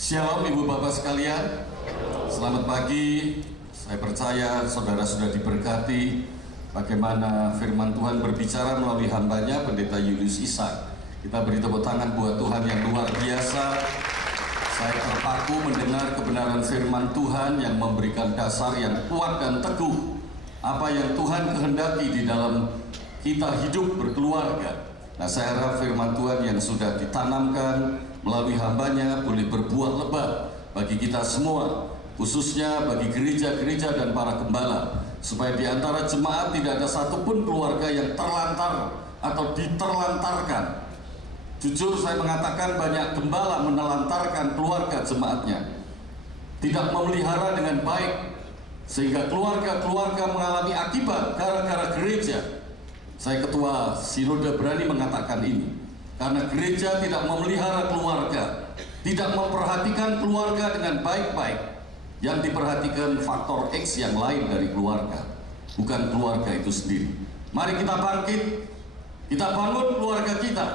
Shalom Ibu Bapak sekalian, selamat pagi. Saya percaya saudara sudah diberkati bagaimana firman Tuhan berbicara melalui hambanya Pendeta Julius Ishak. Kita beri tepuk tangan buat Tuhan yang luar biasa. Saya terpaku mendengar kebenaran firman Tuhan yang memberikan dasar yang kuat dan teguh. Apa yang Tuhan kehendaki di dalam kita hidup berkeluarga. Nah, saya harap firman Tuhan yang sudah ditanamkan melalui hambanya boleh berbuah lebat bagi kita semua, khususnya bagi gereja-gereja dan para gembala, supaya di antara jemaat tidak ada satupun keluarga yang terlantar atau diterlantarkan. Jujur saya mengatakan banyak gembala menelantarkan keluarga jemaatnya, tidak memelihara dengan baik, sehingga keluarga-keluarga mengalami akibat gara-gara gereja. Saya ketua sinode berani mengatakan ini, karena gereja tidak memelihara keluarga, tidak memperhatikan keluarga dengan baik-baik. Yang diperhatikan faktor X yang lain dari keluarga, bukan keluarga itu sendiri. Mari kita bangkit, kita bangun keluarga kita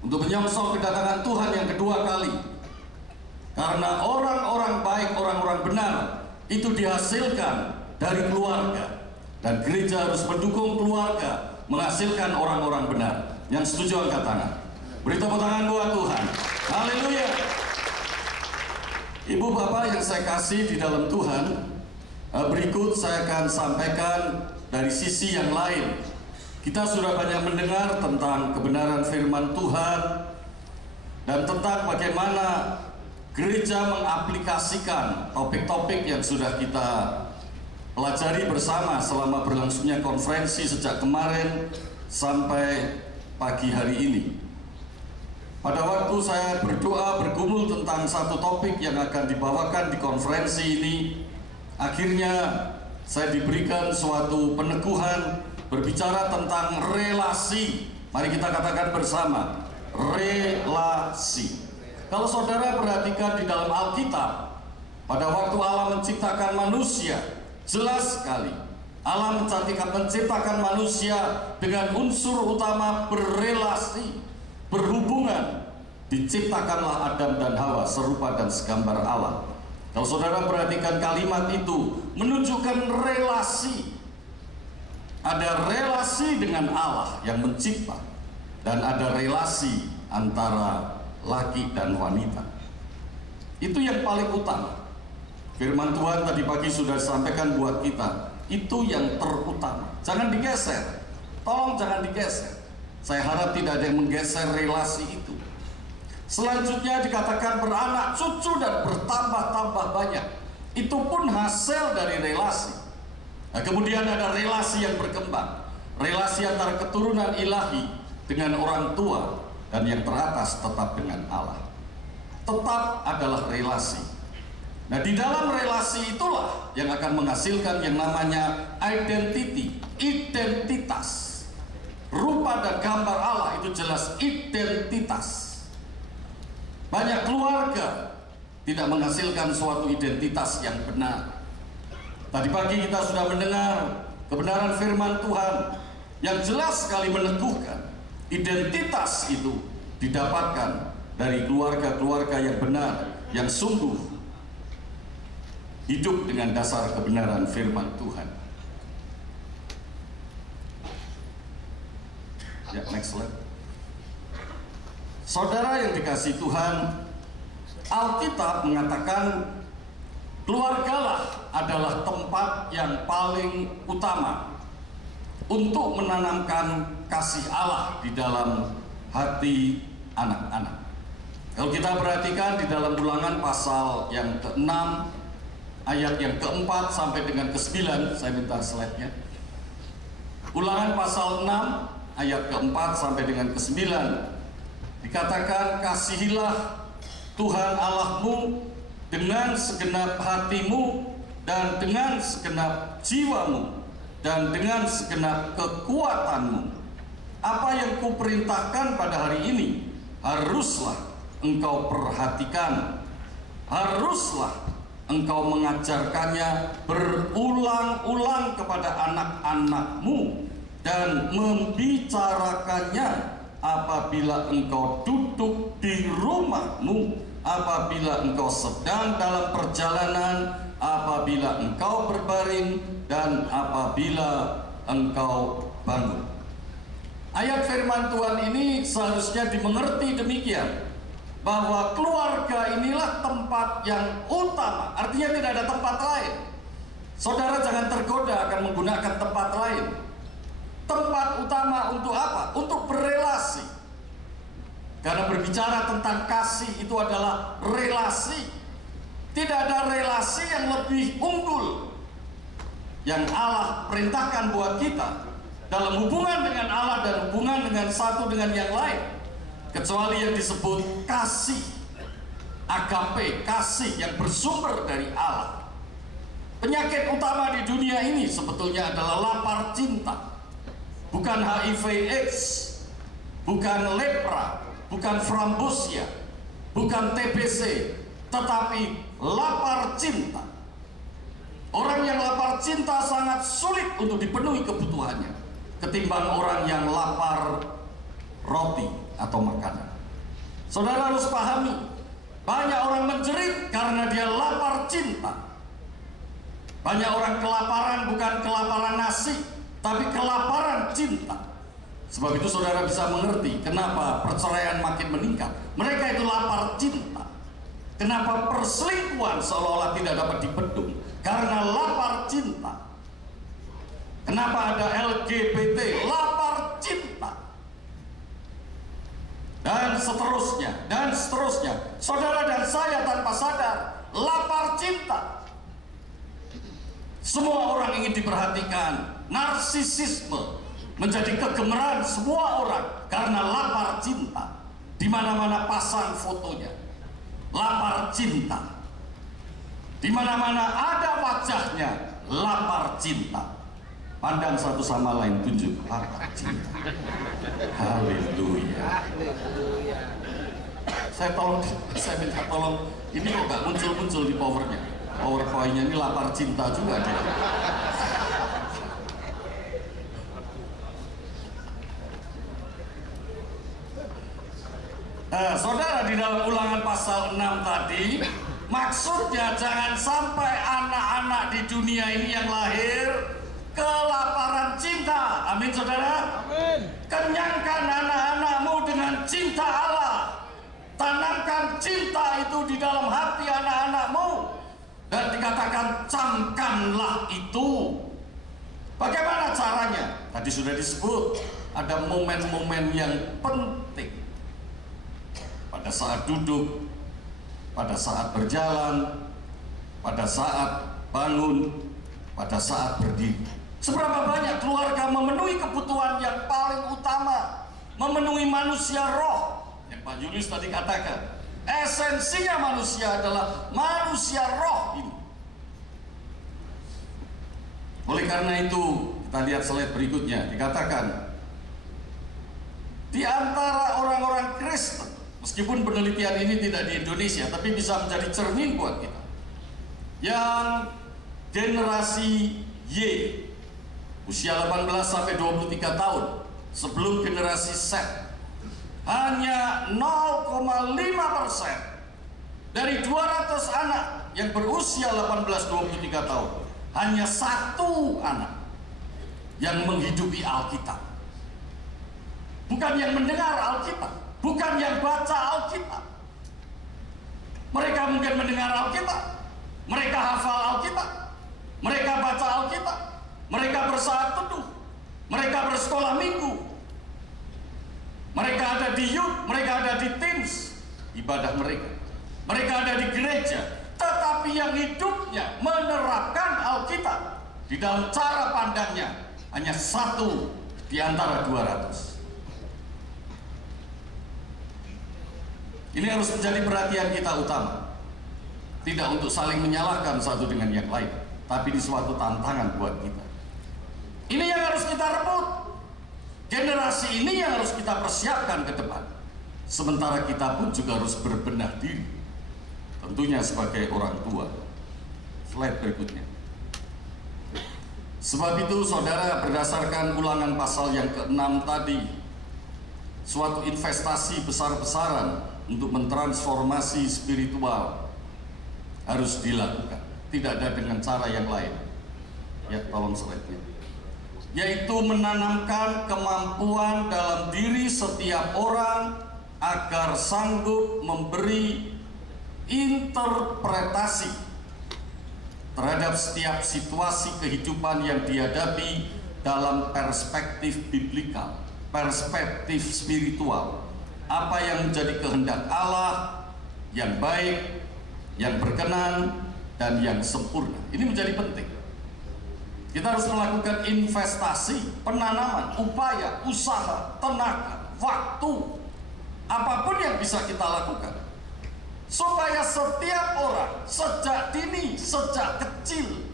untuk menyongsong kedatangan Tuhan yang kedua kali. Karena orang-orang baik, orang-orang benar itu dihasilkan dari keluarga, dan gereja harus mendukung keluarga menghasilkan orang-orang benar. Yang setuju angkat tangan. Beri tepuk tangan buat Tuhan. Haleluya. Ibu bapak yang saya kasih di dalam Tuhan, berikut saya akan sampaikan dari sisi yang lain. Kita sudah banyak mendengar tentang kebenaran firman Tuhan dan tentang bagaimana gereja mengaplikasikan topik-topik yang sudah kita pelajari bersama selama berlangsungnya konferensi sejak kemarin sampai pagi hari ini. Pada waktu saya berdoa bergumul tentang satu topik yang akan dibawakan di konferensi ini, akhirnya saya diberikan suatu peneguhan berbicara tentang relasi. Mari kita katakan bersama, relasi. Kalau saudara perhatikan di dalam Alkitab, pada waktu Allah menciptakan manusia, jelas sekali Allah menciptakan manusia dengan unsur utama berelasi, berhubungan. Diciptakanlah Adam dan Hawa serupa dan segambar Allah. Kalau saudara perhatikan kalimat itu menunjukkan relasi. Ada relasi dengan Allah yang mencipta, dan ada relasi antara laki dan wanita. Itu yang paling utama. Firman Tuhan tadi pagi sudah disampaikan buat kita, itu yang terutama. Jangan digeser, tolong jangan digeser. Saya harap tidak ada yang menggeser relasi itu. Selanjutnya dikatakan beranak cucu dan bertambah-tambah banyak. Itu pun hasil dari relasi. Nah, kemudian ada relasi yang berkembang, relasi antara keturunan ilahi dengan orang tua, dan yang teratas tetap dengan Allah. Tetap adalah relasi. Nah, di dalam relasi itulah yang akan menghasilkan yang namanya identity, identitas. Rupa dan gambar Allah itu jelas identitas. Banyak keluarga tidak menghasilkan suatu identitas yang benar. Tadi pagi kita sudah mendengar kebenaran firman Tuhan yang jelas sekali meneguhkan identitas itu didapatkan dari keluarga-keluarga yang benar, yang sungguh hidup dengan dasar kebenaran firman Tuhan. Ya, next slide. Saudara yang dikasihi Tuhan, Alkitab mengatakan keluargalah adalah tempat yang paling utama untuk menanamkan kasih Allah di dalam hati anak-anak. Kalau kita perhatikan di dalam Ulangan pasal yang ke-6 ayat yang ke-4 sampai dengan ke-9, saya minta slide-nya. Ulangan pasal 6 ayat ke-4 sampai dengan ke-9 dikatakan, kasihilah Tuhan Allahmu dengan segenap hatimu dan dengan segenap jiwamu dan dengan segenap kekuatanmu. Apa yang kuperintahkan pada hari ini haruslah engkau perhatikan, haruslah engkau mengajarkannya berulang-ulang kepada anak-anakmu dan membicarakannya apabila engkau duduk di rumahmu, apabila engkau sedang dalam perjalanan, apabila engkau berbaring, dan apabila engkau bangun. Ayat firman Tuhan ini seharusnya dimengerti demikian, bahwa keluarga inilah tempat yang utama. Artinya tidak ada tempat lain. Saudara jangan tergoda akan menggunakan tempat lain. Tempat utama untuk apa? Untuk berelasi. Karena berbicara tentang kasih itu adalah relasi. Tidak ada relasi yang lebih unggul yang Allah perintahkan buat kita dalam hubungan dengan Allah dan hubungan dengan satu dengan yang lain, kecuali yang disebut kasih, agape, kasih yang bersumber dari Allah. Penyakit utama di dunia ini sebetulnya adalah lapar cinta. Bukan HIV/AIDS, bukan lepra, bukan frambosia, bukan TBC, tetapi lapar cinta. Orang yang lapar cinta sangat sulit untuk dipenuhi kebutuhannya ketimbang orang yang lapar roti atau makanan. Saudara harus pahami, banyak orang menjerit karena dia lapar cinta. Banyak orang kelaparan bukan kelaparan nasi, tapi kelaparan cinta. Sebab itu saudara bisa mengerti kenapa perceraian makin meningkat. Mereka itu lapar cinta. Kenapa perselingkuhan seolah-olah tidak dapat dibendung? Karena lapar cinta. Kenapa ada LGBT? Lapar cinta. Dan seterusnya, dan seterusnya. Saudara dan saya tanpa sadar lapar cinta. Semua orang ingin diperhatikan. Narsisisme menjadi kegemeran semua orang karena lapar cinta. Di mana-mana pasang fotonya, lapar cinta. Di mana-mana ada wajahnya, lapar cinta. Pandang satu sama lain, tunjuk lapar cinta. Haleluya. Saya minta tolong, ini kok gak muncul-muncul di powernya. PowerPoint-nya ini lapar cinta juga dia. Saudara, di dalam Ulangan pasal 6 tadi, maksudnya jangan sampai anak-anak di dunia ini yang lahir kelaparan cinta. Amin, saudara. Amin. Kenyangkan anak-anakmu dengan cinta Allah. Tanamkan cinta itu di dalam hati anak-anakmu. Dan dikatakan camkanlah itu. Bagaimana caranya? Tadi sudah disebut, ada momen-momen yang penting. Pada saat duduk, pada saat berjalan, pada saat bangun, pada saat berdiri. Seberapa banyak keluarga memenuhi kebutuhan yang paling utama, memenuhi manusia roh. Yang Pak Julius tadi katakan, esensinya manusia adalah manusia roh ini. Oleh karena itu, kita lihat slide berikutnya, dikatakan di antara orang-orang Kristen, meskipun penelitian ini tidak di Indonesia, tapi bisa menjadi cermin buat kita, yang generasi Y, usia 18 sampai 23 tahun, sebelum generasi Z, hanya 0,5% dari 200 anak yang berusia 18-23 tahun, hanya 1 anak yang menghidupi Alkitab. Bukan yang mendengar Alkitab, bukan yang baca Alkitab. Mereka mungkin mendengar Alkitab, mereka hafal Alkitab, mereka baca Alkitab, mereka bersaat teduh, mereka bersekolah minggu, mereka ada di youth, mereka ada di teens, ibadah mereka ada di gereja, tetapi yang hidupnya menerapkan Alkitab di dalam cara pandangnya hanya 1 di antara 200. Ini harus menjadi perhatian kita utama. Tidak untuk saling menyalahkan satu dengan yang lain, tapi ini suatu tantangan buat kita. Ini yang harus kita rebut. Generasi ini yang harus kita persiapkan ke depan. Sementara kita pun juga harus berbenah diri, tentunya sebagai orang tua. Slide berikutnya. Sebab itu saudara, berdasarkan Ulangan pasal yang ke-6 tadi, suatu investasi besar-besaran untuk mentransformasi spiritual harus dilakukan. Tidak ada dengan cara yang lain. Ya, tolong slide-nya. Yaitu menanamkan kemampuan dalam diri setiap orang agar sanggup memberi interpretasi terhadap setiap situasi kehidupan yang dihadapi dalam perspektif biblikal, perspektif spiritual. Apa yang menjadi kehendak Allah yang baik, yang berkenan, dan yang sempurna. Ini menjadi penting. Kita harus melakukan investasi, penanaman, upaya, usaha, tenaga, waktu, apapun yang bisa kita lakukan, supaya setiap orang sejak dini, sejak kecil,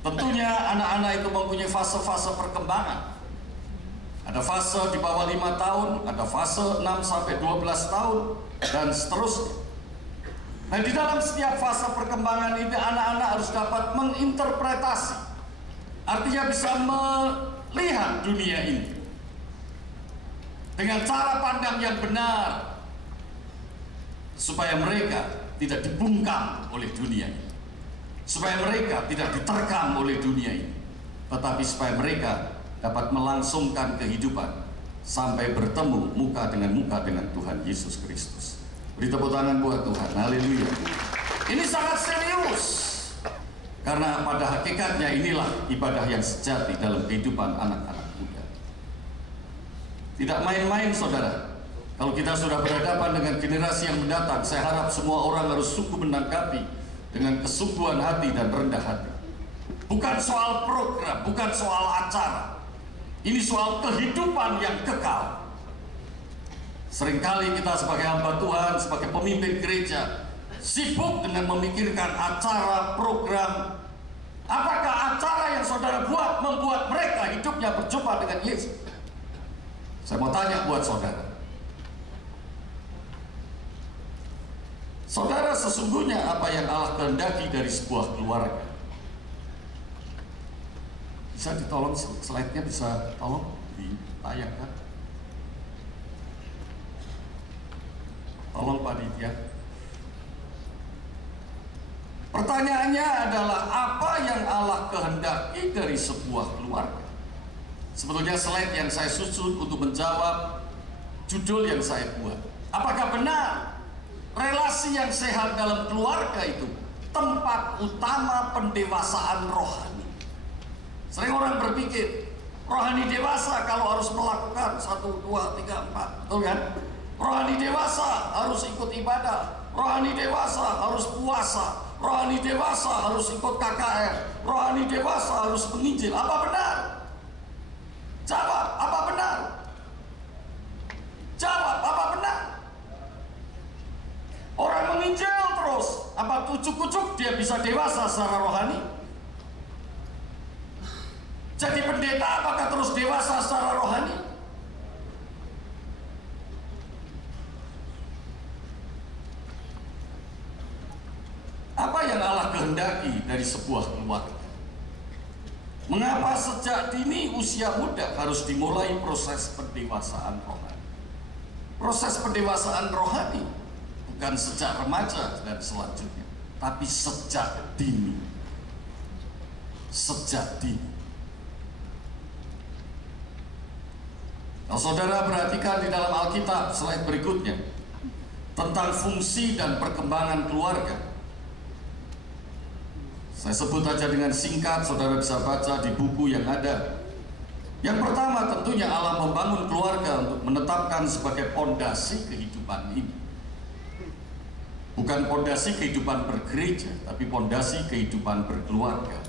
tentunya anak-anak itu mempunyai fase-fase perkembangan. Ada fase di bawah 5 tahun, ada fase 6 sampai 12 tahun, dan seterusnya. Nah, di dalam setiap fase perkembangan ini anak-anak harus dapat menginterpretasi. Artinya bisa melihat dunia ini dengan cara pandang yang benar, supaya mereka tidak dibungkam oleh dunia ini, supaya mereka tidak diterkam oleh dunia ini, tetapi supaya mereka dapat melangsungkan kehidupan sampai bertemu muka dengan Tuhan Yesus Kristus. Beri tepuk tangan buat Tuhan. Haleluya. Ini sangat serius, karena pada hakikatnya inilah ibadah yang sejati dalam kehidupan anak-anak muda. Tidak main-main, saudara. Kalau kita sudah berhadapan dengan generasi yang mendatang, saya harap semua orang harus sungguh menanggapi dengan kesungguhan hati dan rendah hati. Bukan soal program, bukan soal acara. Ini soal kehidupan yang kekal. Seringkali kita sebagai hamba Tuhan, sebagai pemimpin gereja, sibuk dengan memikirkan acara, program. Apakah acara yang saudara buat membuat mereka hidupnya berjumpa dengan Yesus? Saya mau tanya buat saudara. Saudara, sesungguhnya apa yang Allah kehendaki dari sebuah keluarga? Bisa ditolong slide-nya, bisa tolong ditayangkan. Tolong panitia. Pertanyaannya adalah apa yang Allah kehendaki dari sebuah keluarga? Sebetulnya slide yang saya susun untuk menjawab judul yang saya buat. Apakah benar relasi yang sehat dalam keluarga itu tempat utama pendewasaan rohani? Sering orang berpikir rohani dewasa kalau harus melakukan 1, 2, 3, 4, betul kan? Rohani dewasa harus ikut ibadah, rohani dewasa harus puasa, rohani dewasa harus ikut KKR, rohani dewasa harus menginjil. Apa benar? Jawab, apa benar? Jawab, apa benar? Orang menginjil terus, apa kucuk-kucuk dia bisa dewasa secara rohani? Jadi pendeta apakah terus dewasa secara rohani? Apa yang Allah kehendaki dari sebuah keluarga? Mengapa sejak dini usia muda harus dimulai proses pendewasaan rohani? Proses pendewasaan rohani bukan sejak remaja dan selanjutnya, tapi sejak dini. Sejak dini. Kalau saudara perhatikan di dalam Alkitab slide berikutnya tentang fungsi dan perkembangan keluarga. Saya sebut aja dengan singkat, saudara bisa baca di buku yang ada. Yang pertama tentunya Allah membangun keluarga untuk menetapkan sebagai pondasi kehidupan ini. Bukan pondasi kehidupan bergereja, tapi pondasi kehidupan berkeluarga.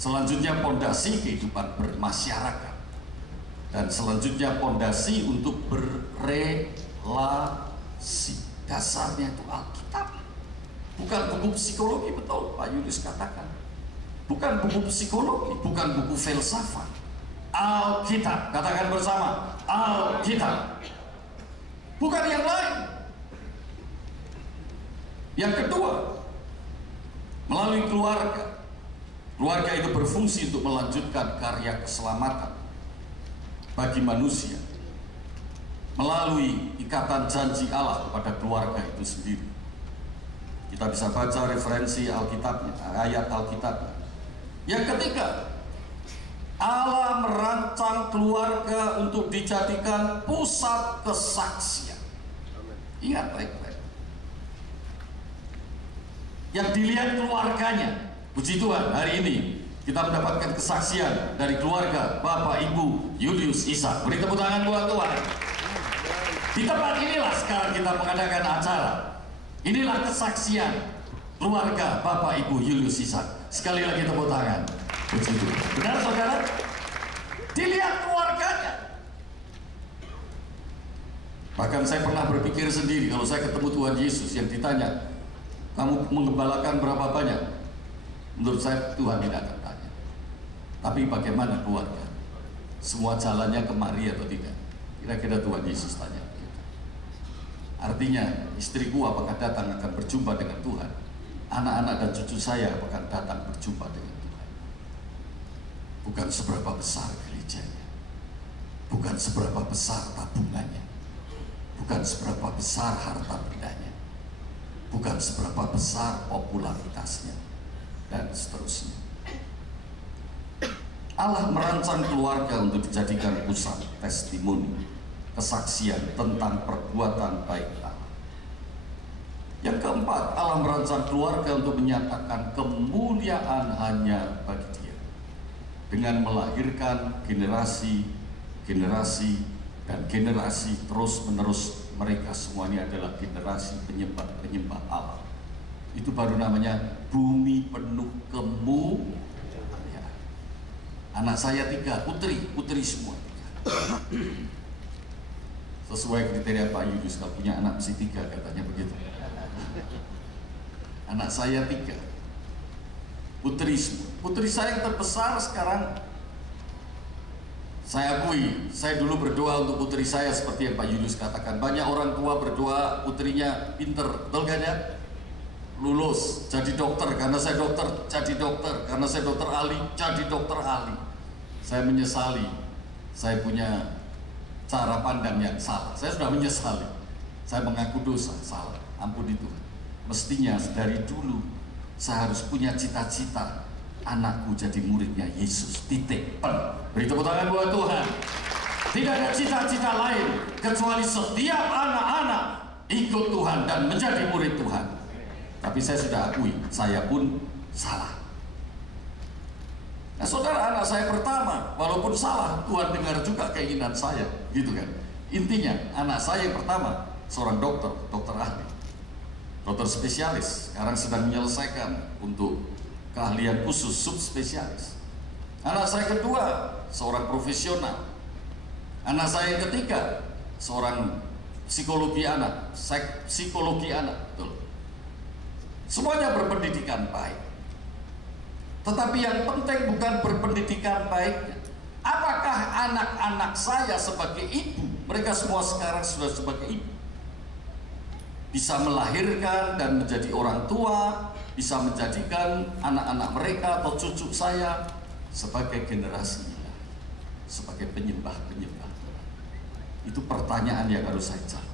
Selanjutnya pondasi kehidupan bermasyarakat. Dan selanjutnya pondasi untuk berrelasi. Dasarnya itu Alkitab. Bukan buku psikologi, betul Pak Yulis katakan. Bukan buku psikologi, bukan buku filsafat. Alkitab, katakan bersama, Alkitab. Bukan yang lain. Yang kedua, melalui keluarga. Keluarga itu berfungsi untuk melanjutkan karya keselamatan bagi manusia. melalui ikatan janji Allah kepada keluarga itu sendiri. Kita bisa baca referensi Alkitabnya, ayat Alkitab. Yang ketiga, Allah merancang keluarga untuk dijadikan pusat kesaksian. Ingat baik-baik. Yang dilihat keluarganya. Puji Tuhan, hari ini kita mendapatkan kesaksian dari keluarga Bapak Ibu Julius Ishak. Beri tepuk tangan buat Tuhan. Di tempat inilah sekarang kita mengadakan acara. Inilah kesaksian keluarga Bapak Ibu Julius Ishak. Sekali lagi tepuk tangan. Puji Tuhan. Benar saudara? Dilihat keluarganya. Bahkan saya pernah berpikir sendiri, kalau saya ketemu Tuhan Yesus yang ditanya, kamu mengembalakan berapa banyak? Menurut saya Tuhan tidak akan tanya. Tapi bagaimana keluarga? Semua jalannya kemari atau tidak? Kira-kira Tuhan Yesus tanya. Artinya, istriku apakah datang akan berjumpa dengan Tuhan? Anak-anak dan cucu saya apakah datang berjumpa dengan Tuhan? Bukan seberapa besar gerejanya, bukan seberapa besar tabungannya, bukan seberapa besar harta bendanya, bukan seberapa besar popularitasnya, dan seterusnya. Allah merancang keluarga untuk dijadikan pusat testimoni, kesaksian tentang perbuatan baik Allah. Yang keempat, Allah merancang keluarga untuk menyatakan kemuliaan hanya bagi Dia, dengan melahirkan generasi dan generasi terus menerus. Mereka semuanya adalah generasi penyembah Allah. Itu baru namanya bumi penuh kemuliaan. Anak saya 3, putri semua 3. Sesuai kriteria Pak Yudus, kalau punya anak mesti 3, katanya begitu. Anak saya 3, putri semua. Putri saya yang terbesar sekarang, saya akui, saya dulu berdoa untuk putri saya seperti yang Pak Yudus katakan. Banyak orang tua berdoa putrinya pinter, betul kan ya? Lulus, jadi dokter, karena saya dokter, jadi dokter, karena saya dokter ahli, jadi dokter ahli. Saya menyesali, saya punya cara pandang yang salah. Saya sudah menyesali. Saya mengaku dosa, salah. Ampuni Tuhan. Mestinya dari dulu saya harus punya cita-cita anakku jadi muridnya Yesus. Titik. Beri tepuk tangan buat Tuhan. Tidak ada cita-cita lain kecuali setiap anak-anak ikut Tuhan dan menjadi murid Tuhan. Tapi saya sudah akui, saya pun salah. Nah, saudara, anak saya pertama, walaupun salah, Tuhan dengar juga keinginan saya, gitu kan? Intinya, anak saya yang pertama, seorang dokter ahli, dokter spesialis, sekarang sedang menyelesaikan untuk keahlian khusus subspesialis. Anak saya kedua, seorang profesional. Anak saya yang ketiga, seorang psikologi anak, psikologi anak, betul. Semuanya berpendidikan baik. Tetapi yang penting bukan berpendidikan baiknya. Apakah anak-anak saya sebagai ibu, mereka semua sekarang sudah sebagai ibu, bisa melahirkan dan menjadi orang tua, bisa menjadikan anak-anak mereka atau cucu saya sebagai generasi, sebagai penyembah-penyembah. Itu pertanyaan yang harus saya jawab.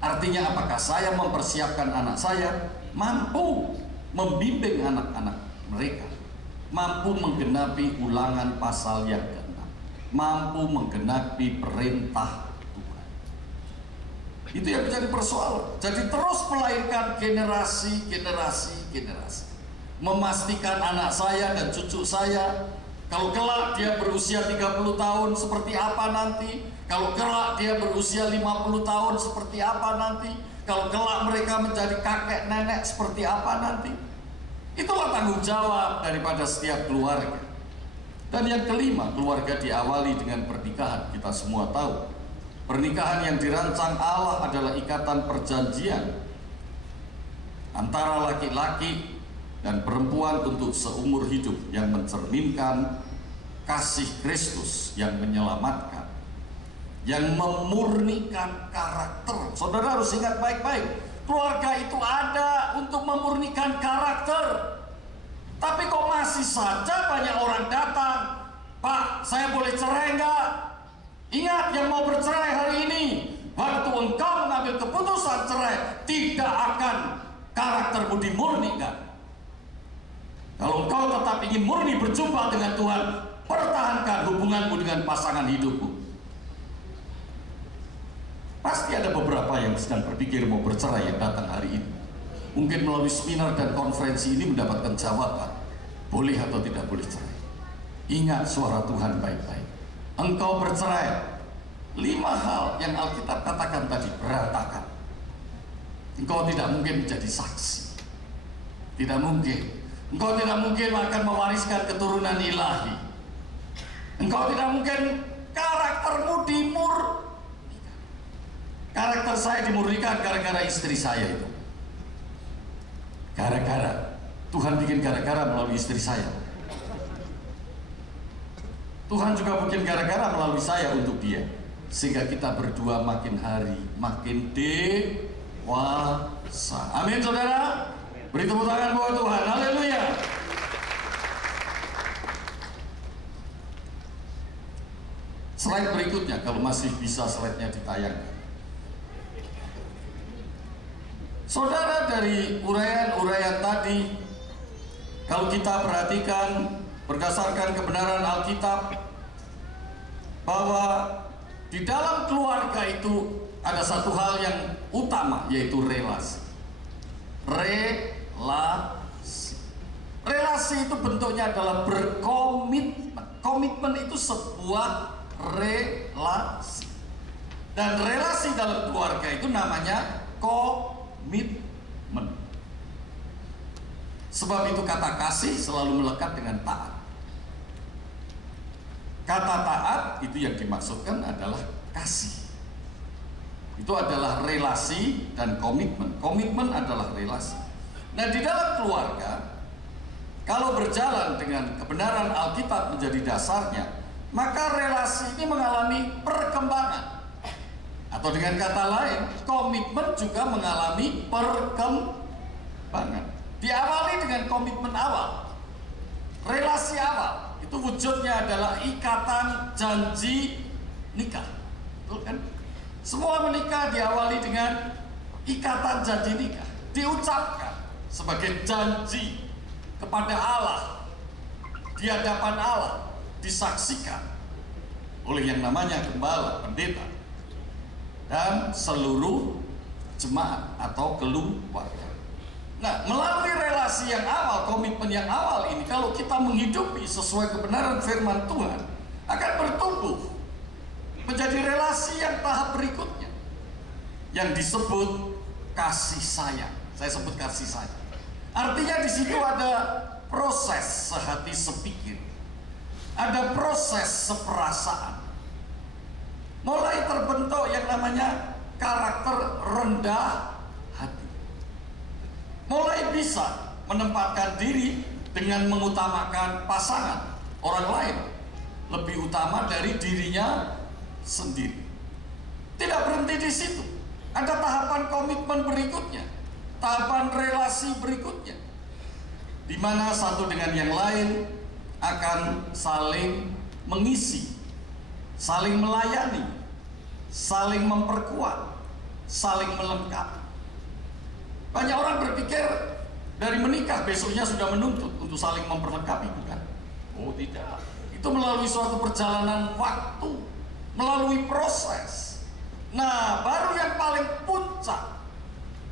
Artinya apakah saya mempersiapkan anak saya mampu membimbing anak-anak mereka, mampu menggenapi Ulangan pasal yang ke-6, mampu menggenapi perintah Tuhan. Itu yang menjadi persoalan. Jadi terus melahirkan generasi, memastikan anak saya dan cucu saya, kalau kelak dia berusia 30 tahun seperti apa nanti, kalau kelak dia berusia 50 tahun seperti apa nanti, kalau kelak mereka menjadi kakek nenek seperti apa nanti. Itulah tanggung jawab daripada setiap keluarga. Dan yang kelima, keluarga diawali dengan pernikahan. Kita semua tahu, pernikahan yang dirancang Allah adalah ikatan perjanjian antara laki-laki dan perempuan untuk seumur hidup, yang mencerminkan kasih Kristus yang menyelamatkan, yang memurnikan karakter. Saudara harus ingat baik-baik, keluarga itu ada untuk memurnikan karakter. Tapi kok masih saja banyak orang datang, Pak, saya boleh cerai enggak? Ingat, yang mau bercerai hari ini Waktu engkau mengambil keputusan cerai, tidak akan karaktermu dimurnikan. Kalau engkau tetap ingin murni berjumpa dengan Tuhan, pertahankan hubunganmu dengan pasangan hidupmu. Pasti ada beberapa yang sedang berpikir mau bercerai yang datang hari ini. Mungkin melalui seminar dan konferensi ini mendapatkan jawaban, boleh atau tidak boleh cerai. Ingat suara Tuhan baik-baik. Engkau bercerai, 5 hal yang Alkitab katakan tadi berantakan. Engkau tidak mungkin menjadi saksi. Tidak mungkin. Engkau tidak mungkin akan mewariskan keturunan ilahi. Engkau tidak mungkin karaktermu dimurnikan. Karakter saya dimurnikan gara-gara istri saya itu. Gara-gara Tuhan bikin gara-gara melalui istri saya. Tuhan juga bikin gara-gara melalui saya untuk dia, sehingga kita berdua makin hari makin dewasa. Amin, saudara. Beri tepuk tangan buat Tuhan. Haleluya. Slide berikutnya, kalau masih bisa slide-nya ditayangkan. Saudara, dari uraian-uraian tadi, kalau kita perhatikan berdasarkan kebenaran Alkitab, bahwa di dalam keluarga itu ada satu hal yang utama, yaitu relasi. Relasi itu bentuknya adalah berkomitmen. Komitmen itu sebuah relasi. Dan relasi dalam keluarga itu namanya komitmen. Sebab itu kata kasih selalu melekat dengan taat. Kata taat itu yang dimaksudkan adalah kasih. Itu adalah relasi dan komitmen. Komitmen adalah relasi. Nah, di dalam keluarga, kalau berjalan dengan kebenaran Alkitab menjadi dasarnya, maka relasi ini mengalami perkembangan. Atau dengan kata lain, komitmen juga mengalami perkembangan. Diawali dengan komitmen awal. Relasi awal itu wujudnya adalah ikatan janji nikah. Betul kan? Semua menikah diawali dengan ikatan janji nikah. Diucapkan sebagai janji kepada Allah, di hadapan Allah, disaksikan oleh yang namanya gembala, pendeta, dan seluruh jemaat atau keluarga. Nah, melalui relasi yang awal, komitmen yang awal ini, kalau kita menghidupi sesuai kebenaran firman Tuhan, akan bertumbuh menjadi relasi yang tahap berikutnya, yang disebut kasih sayang. Saya sebut kasih sayang. Artinya di situ ada proses sehati sepikir, ada proses seperasaan. Mulai terbentuk yang namanya karakter rendah hati. Mulai bisa menempatkan diri dengan mengutamakan pasangan orang lain lebih utama dari dirinya sendiri. Tidak berhenti di situ. Ada tahapan komitmen berikutnya, tahapan relasi berikutnya, di mana satu dengan yang lain akan saling mengisi, saling melayani, saling memperkuat, saling melengkapi. Banyak orang berpikir dari menikah besoknya sudah menuntut untuk saling memperlengkapi, bukan? Oh tidak. Itu melalui suatu perjalanan waktu, melalui proses. Nah, baru yang paling puncak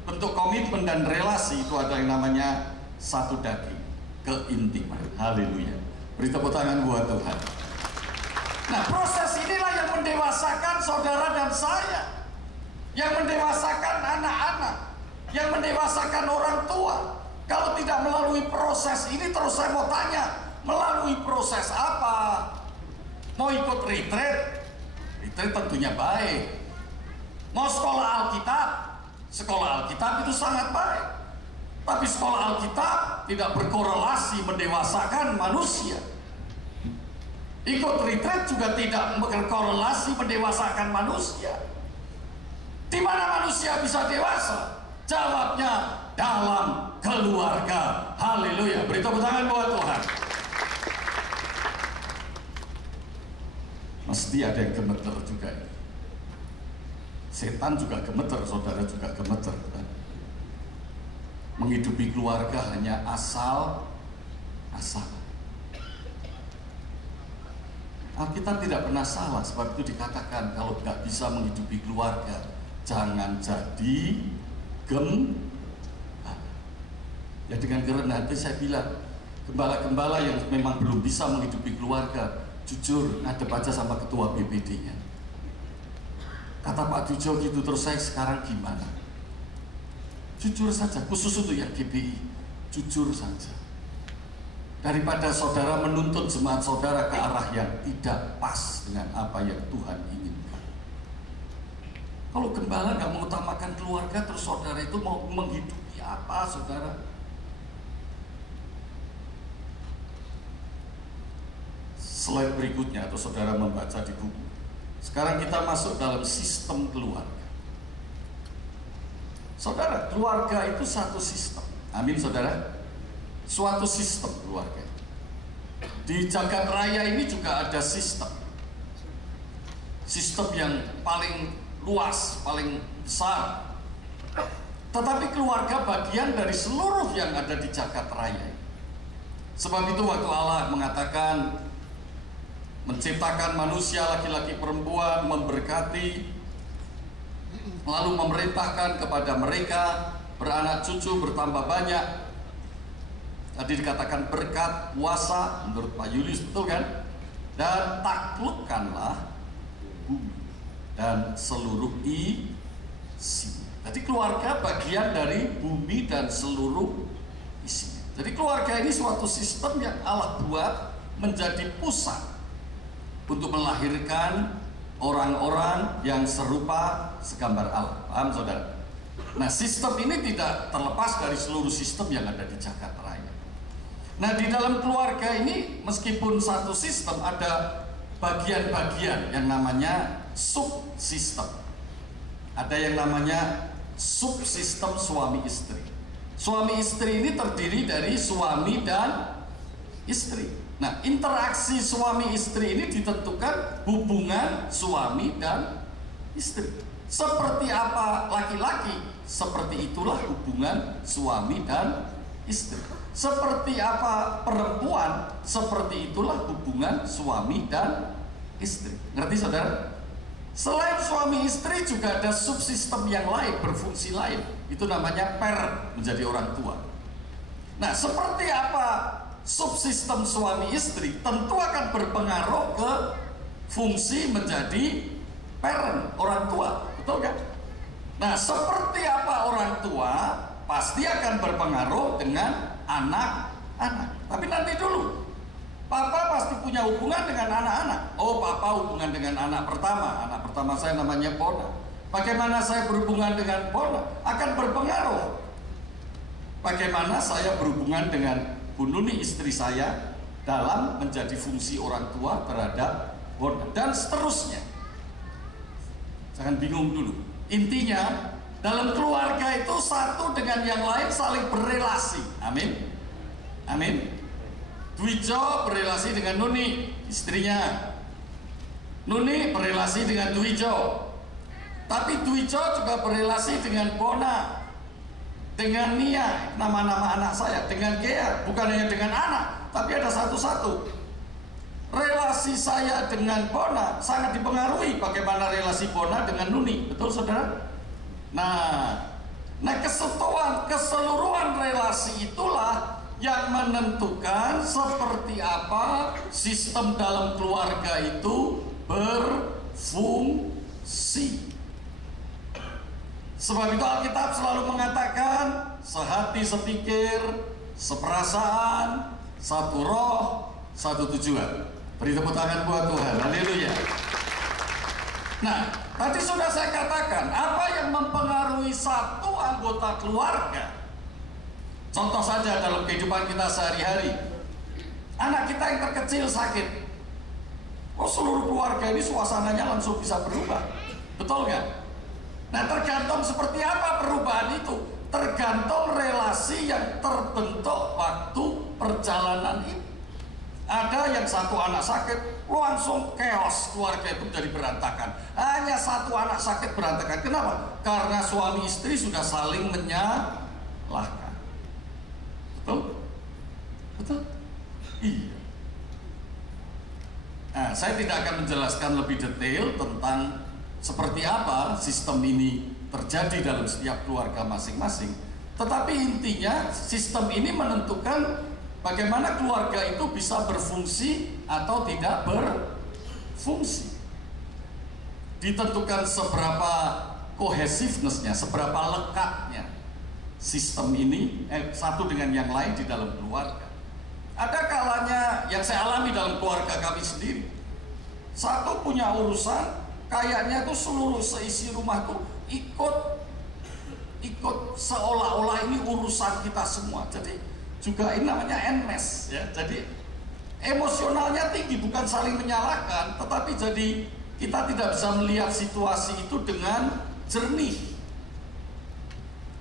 bentuk komitmen dan relasi itu ada yang namanya satu daging, keintiman. Haleluya. Beri tepuk tangan buat Tuhan. Nah, proses inilah yang mendewasakan saudara dan saya, yang mendewasakan anak-anak, yang mendewasakan orang tua. Kalau tidak melalui proses ini, terus saya mau tanya, melalui proses apa? Mau ikut retreat? Retreat tentunya baik. Mau sekolah Alkitab? Sekolah Alkitab itu sangat baik. Tapi sekolah Alkitab tidak berkorelasi mendewasakan manusia. Ikut retreat juga tidak berkorelasi mendewasakan manusia. Di mana manusia bisa dewasa? Jawabnya dalam keluarga. Haleluya. Beri tepuk tangan buat Tuhan. Mesti ada yang gemeter juga ini. Setan juga gemeter, saudara juga gemeter. Menghidupi keluarga hanya asal. Alkitab tidak pernah salah, sebab itu dikatakan kalau nggak bisa menghidupi keluarga, jangan jadi ya dengan kerendahan hati saya bilang, gembala-gembala yang memang belum bisa menghidupi keluarga, jujur ngadep aja sama ketua BPD-nya. Kata Pak Dujo gitu, terus saya sekarang gimana? Jujur saja, khusus untuk yang GBI, jujur saja. Daripada saudara menuntut jemaat saudara ke arah yang tidak pas dengan apa yang Tuhan inginkan. Kalau gembala nggak mengutamakan keluarga, terus saudara itu mau menghidupi apa, saudara? Slide berikutnya, atau saudara membaca di buku. Sekarang kita masuk dalam sistem keluarga. Saudara, keluarga itu satu sistem. Amin, saudara. Suatu sistem keluarga. Di jagat raya ini juga ada sistem. Sistem yang paling luas, paling besar. Tetapi keluarga bagian dari seluruh yang ada di jagat raya. Sebab itu waktu Allah mengatakan menciptakan manusia laki-laki perempuan, memberkati, lalu memerintahkan kepada mereka beranak cucu, bertambah banyak. Tadi dikatakan berkat, kuasa, menurut Pak Julius, betul kan? Dan taklukkanlah bumi dan seluruh isinya. Jadi keluarga bagian dari bumi dan seluruh isinya. Jadi keluarga ini suatu sistem yang Allah buat menjadi pusat untuk melahirkan orang-orang yang serupa segambar Allah. Paham, saudara? Nah, sistem ini tidak terlepas dari seluruh sistem yang ada di jagat raya. Nah, di dalam keluarga ini meskipun satu sistem, ada bagian-bagian yang namanya subsistem. Ada yang namanya subsistem suami istri. Suami istri ini terdiri dari suami dan istri. Nah, interaksi suami istri ini ditentukan hubungan suami dan istri. Seperti apa laki-laki, seperti itulah hubungan suami dan istri. Seperti apa perempuan, seperti itulah hubungan suami dan istri. Ngerti, saudara? Selain suami istri juga ada subsistem yang lain, berfungsi lain. Itu namanya parent, menjadi orang tua. Nah, seperti apa subsistem suami istri tentu akan berpengaruh ke fungsi menjadi parent, orang tua. Betul kan? Nah, seperti apa orang tua pasti akan berpengaruh dengan anak-anak. Tapi nanti dulu, papa pasti punya hubungan dengan anak-anak. Oh, papa hubungan dengan anak pertama. Anak pertama saya namanya Bona. Bagaimana saya berhubungan dengan Bona akan berpengaruh bagaimana saya berhubungan dengan Bu Nuni, istri saya, dalam menjadi fungsi orang tua terhadap Bona, dan seterusnya. Jangan bingung dulu. Intinya, dalam keluarga itu satu dengan yang lain saling berelasi. Amin. Amin. Dwijo berelasi dengan Nuni, istrinya. Nuni berelasi dengan Dwijo. Tapi Dwijo juga berelasi dengan Bona, dengan Nia, nama-nama anak saya, dengan Gea. Bukan hanya dengan anak, tapi ada satu-satu. Relasi saya dengan Bona sangat dipengaruhi bagaimana relasi Bona dengan Nuni. Betul, saudara? Nah, keseluruhan relasi itulah yang menentukan seperti apa sistem dalam keluarga itu berfungsi. Sebab itu Alkitab selalu mengatakan sehati, sepikir, seperasaan, satu roh, satu tujuan. Beri tepuk tangan buat Tuhan. Haleluya. Nah, tadi sudah saya katakan apa yang mempengaruhi satu anggota keluarga. Contoh saja dalam kehidupan kita sehari-hari. Anak kita yang terkecil sakit, oh, seluruh keluarga ini suasananya langsung bisa berubah. Betul nggak? Nah, tergantung seperti apa perubahan itu, tergantung relasi yang terbentuk waktu perjalanan ini. Ada yang satu anak sakit, langsung chaos, keluarga itu jadi berantakan. Hanya satu anak sakit berantakan. Kenapa? Karena suami istri sudah saling menyalahkan. Betul? Betul? Iya. Nah, saya tidak akan menjelaskan lebih detail tentang seperti apa sistem ini terjadi dalam setiap keluarga masing-masing. Tetapi intinya sistem ini menentukan bagaimana keluarga itu bisa berfungsi atau tidak berfungsi. Ditentukan seberapa kohesiveness-nya, seberapa lekatnya sistem ini satu dengan yang lain di dalam keluarga. Ada kalanya yang saya alami dalam keluarga kami sendiri. Satu punya urusan, kayaknya tuh seluruh seisi rumah tuh ikut seolah-olah ini urusan kita semua. Jadi juga ini namanya enmes ya. Jadi emosionalnya tinggi, bukan saling menyalahkan, tetapi jadi kita tidak bisa melihat situasi itu dengan jernih.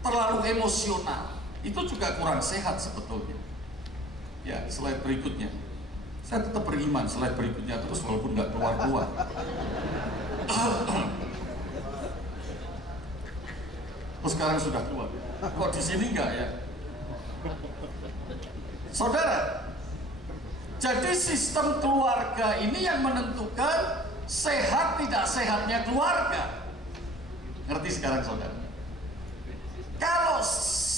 Terlalu emosional. Itu juga kurang sehat sebetulnya. Ya, slide berikutnya. Saya tetap beriman slide berikutnya terus walaupun nggak keluar-keluar. Oh, sekarang sudah keluar. Kok di sini enggak ya? Saudara, jadi sistem keluarga ini yang menentukan sehat tidak sehatnya keluarga. Ngerti sekarang saudara? Kalau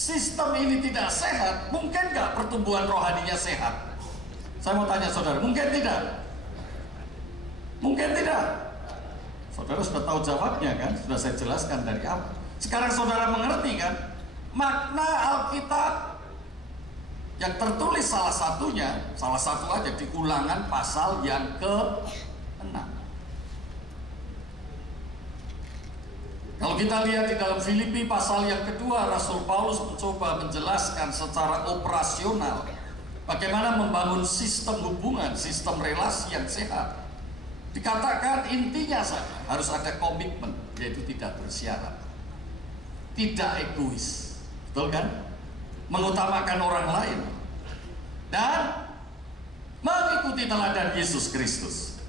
sistem ini tidak sehat, mungkin nggak pertumbuhan rohaninya sehat? Saya mau tanya saudara, mungkin tidak? Mungkin tidak? Saudara sudah tahu jawabnya kan? Sudah saya jelaskan dari awal. Sekarang saudara mengerti kan? Makna Alkitab yang tertulis salah satu aja di Ulangan pasal yang ke-6. Kalau kita lihat di dalam Filipi pasal yang kedua, Rasul Paulus mencoba menjelaskan secara operasional bagaimana membangun sistem hubungan, sistem relasi yang sehat. Dikatakan intinya saja harus ada komitmen, yaitu tidak bersyarat, tidak egois, betul kan? Mengutamakan orang lain dan mengikuti teladan Yesus Kristus.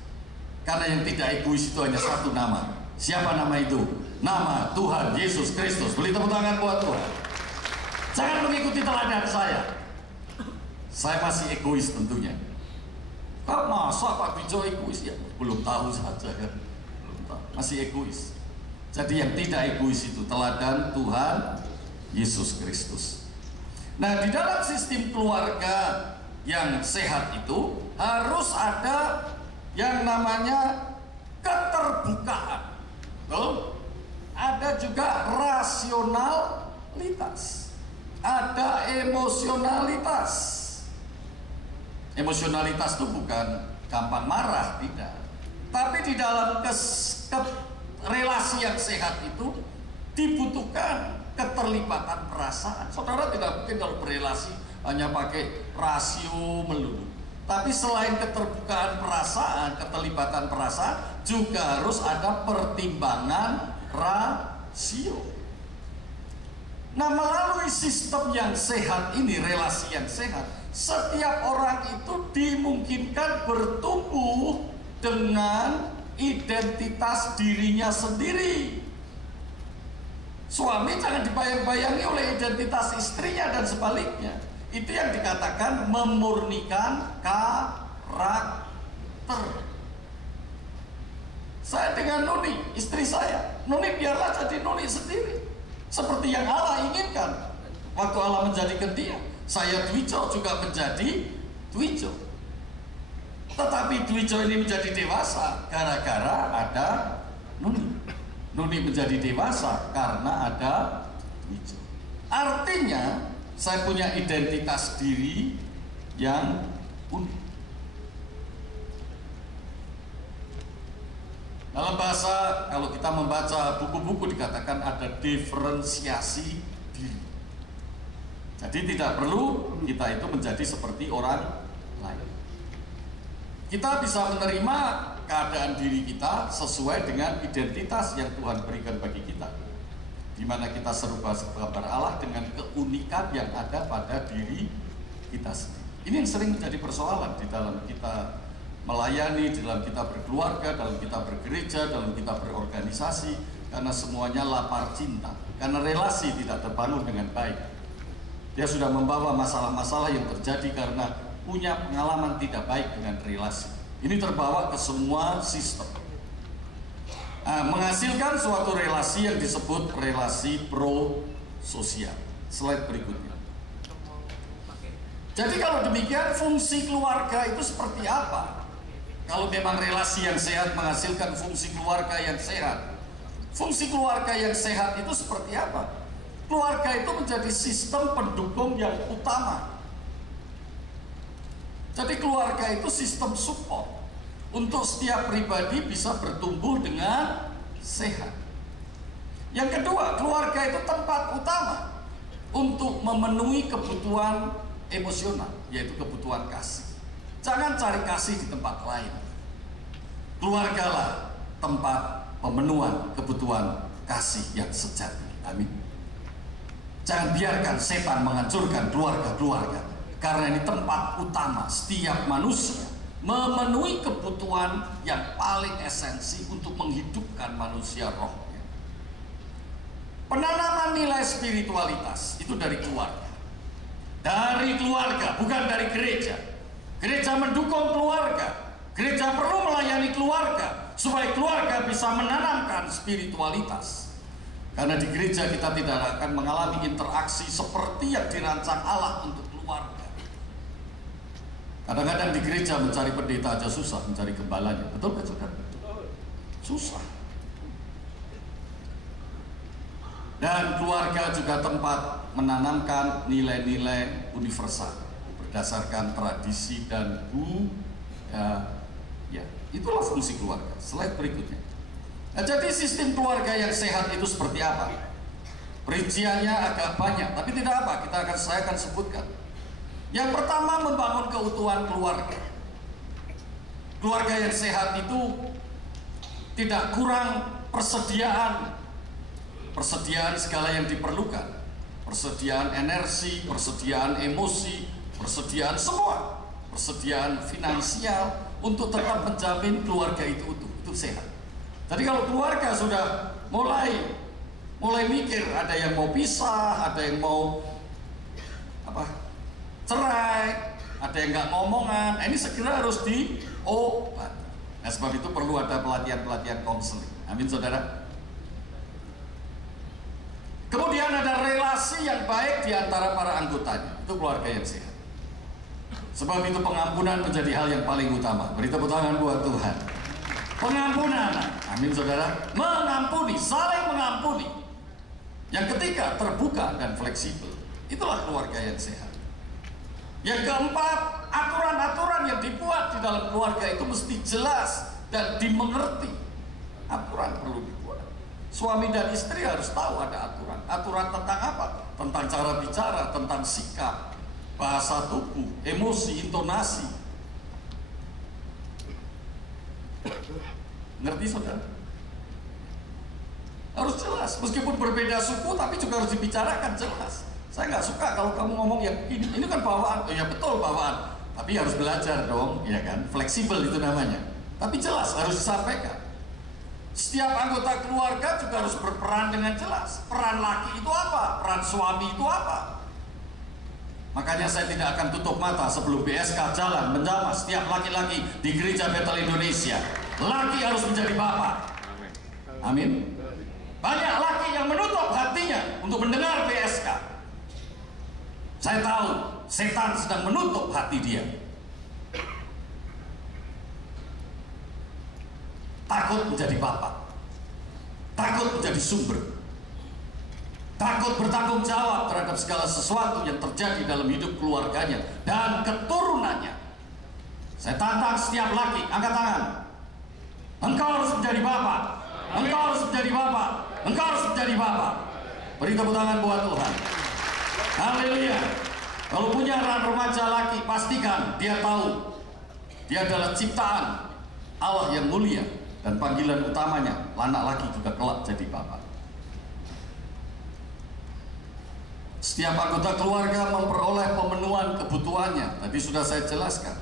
Karena yang tidak egois itu hanya satu nama. Siapa nama itu? Nama Tuhan Yesus Kristus. Beri tepuk tangan buat Tuhan. Jangan mengikuti teladan saya. Saya masih egois tentunya. Kok masa Pak Bijo egois? Ya belum tahu saja kan. Belum tahu. Masih egois. Jadi yang tidak egois itu teladan Tuhan Yesus Kristus. Nah, di dalam sistem keluarga yang sehat itu harus ada yang namanya keterbukaan. Betul? Ada juga rasionalitas, ada emosionalitas. Emosionalitas itu bukan gampang marah, tidak. Tapi di dalam relasi yang sehat itu dibutuhkan keterlibatan perasaan. Saudara tidak mungkin kalau berrelasi hanya pakai rasio melulu. Tapi selain keterbukaan perasaan, keterlibatan perasaan, juga harus ada pertimbangan rasio. Nah, melalui sistem yang sehat ini, relasi yang sehat, setiap orang itu dimungkinkan bertumbuh dengan identitas dirinya sendiri. Suami jangan dibayang-bayangi oleh identitas istrinya dan sebaliknya. Itu yang dikatakan memurnikan karakter. Saya dengan Nuni, istri saya, Nuni biarlah jadi Nuni sendiri, seperti yang Allah inginkan. Waktu Allah menjadikan dia, saya Dwijo juga menjadi Dwijo. Tetapi Dwijo ini menjadi dewasa gara-gara ada Nuni. Nuni menjadi dewasa karena ada Dwijo. Artinya saya punya identitas diri yang unik. Dalam bahasa, kalau kita membaca buku-buku dikatakan ada diferensiasi diri. Jadi tidak perlu kita itu menjadi seperti orang lain. Kita bisa menerima keadaan diri kita sesuai dengan identitas yang Tuhan berikan bagi kita, di mana kita serupa segambar Allah dengan keunikan yang ada pada diri kita sendiri. Ini yang sering menjadi persoalan di dalam kita melayani, dalam kita berkeluarga, dalam kita bergereja, dalam kita berorganisasi, karena semuanya lapar cinta, karena relasi tidak terbangun dengan baik. Dia sudah membawa masalah-masalah yang terjadi karena punya pengalaman tidak baik dengan relasi. Ini terbawa ke semua sistem. Menghasilkan suatu relasi yang disebut relasi pro-sosial. Slide berikutnya. Jadi kalau demikian, fungsi keluarga itu seperti apa? Kalau memang relasi yang sehat menghasilkan fungsi keluarga yang sehat, fungsi keluarga yang sehat itu seperti apa? Keluarga itu menjadi sistem pendukung yang utama. Jadi keluarga itu sistem support untuk setiap pribadi bisa bertumbuh dengan sehat. Yang kedua, keluarga itu tempat utama untuk memenuhi kebutuhan emosional, yaitu kebutuhan kasih. Jangan cari kasih di tempat lain. Keluargalah tempat pemenuhan kebutuhan kasih yang sejati. Amin. Jangan biarkan setan menghancurkan keluarga-keluarga, karena ini tempat utama setiap manusia memenuhi kebutuhan yang paling esensi untuk menghidupkan manusia rohnya. Penanaman nilai spiritualitas itu dari keluarga. Dari keluarga, bukan dari gereja. Gereja mendukung keluarga. Gereja perlu melayani keluarga supaya keluarga bisa menanamkan spiritualitas. Karena di gereja kita tidak akan mengalami interaksi seperti yang dirancang Allah untuk keluarga. Kadang-kadang di gereja mencari pendeta aja susah, mencari gembalanya. Betul kan saudara? Susah. Dan keluarga juga tempat menanamkan nilai-nilai universal berdasarkan tradisi dan budaya. Itulah fungsi keluarga. Slide berikutnya. Nah, jadi sistem keluarga yang sehat itu seperti apa? Perinciannya agak banyak, tapi tidak apa. Saya akan sebutkan. Yang pertama, membangun keutuhan keluarga. Keluarga yang sehat itu tidak kurang persediaan segala yang diperlukan. Persediaan energi, persediaan emosi, persediaan semua. Persediaan finansial untuk tetap menjamin keluarga itu utuh, itu sehat. Jadi kalau keluarga sudah mulai mikir, ada yang mau pisah, ada yang mau cerai, ada yang nggak ngomongan, ini segera harus diobat. Nah, sebab itu perlu ada pelatihan konseling. Amin saudara. Kemudian ada relasi yang baik di antara para anggotanya, itu keluarga yang sehat. Sebab itu pengampunan menjadi hal yang paling utama. Beri tepuk tangan buat Tuhan. Pengampunan, amin saudara. Mengampuni, saling mengampuni. Yang ketiga, terbuka dan fleksibel. Itulah keluarga yang sehat. Yang keempat, aturan-aturan yang dibuat di dalam keluarga itu mesti jelas dan dimengerti. Aturan perlu dibuat. Suami dan istri harus tahu ada aturan. Aturan tentang apa? Tentang cara bicara, tentang sikap, bahasa tubuh, emosi, intonasi. Ngerti saudara? Harus jelas. Meskipun berbeda suku, tapi juga harus dibicarakan jelas. Saya nggak suka kalau kamu ngomong yang ini kan bawaan. Oh ya betul bawaan, tapi harus belajar dong, ya kan? Fleksibel itu namanya. Tapi jelas harus disampaikan. Setiap anggota keluarga juga harus berperan dengan jelas. Peran laki itu apa? Peran suami itu apa? Makanya saya tidak akan tutup mata sebelum BSK jalan menjamah setiap laki-laki di Gereja Bethel Indonesia. Laki harus menjadi bapak. Amin. Banyak laki yang menutup hatinya untuk mendengar BSK. Saya tahu setan sedang menutup hati dia. Takut menjadi bapak, takut menjadi sumber, takut bertanggung jawab terhadap segala sesuatu yang terjadi dalam hidup keluarganya dan keturunannya. Saya tantang setiap laki, angkat tangan. Engkau harus menjadi bapak, engkau harus menjadi bapak, engkau harus menjadi bapak. Beri tepuk tangan buat Tuhan. Haleluya. Kalau punya anak remaja laki, pastikan dia tahu dia adalah ciptaan Allah yang mulia, dan panggilan utamanya anak laki juga kelak jadi bapak. Setiap anggota keluarga memperoleh pemenuhan kebutuhannya. Tadi sudah saya jelaskan.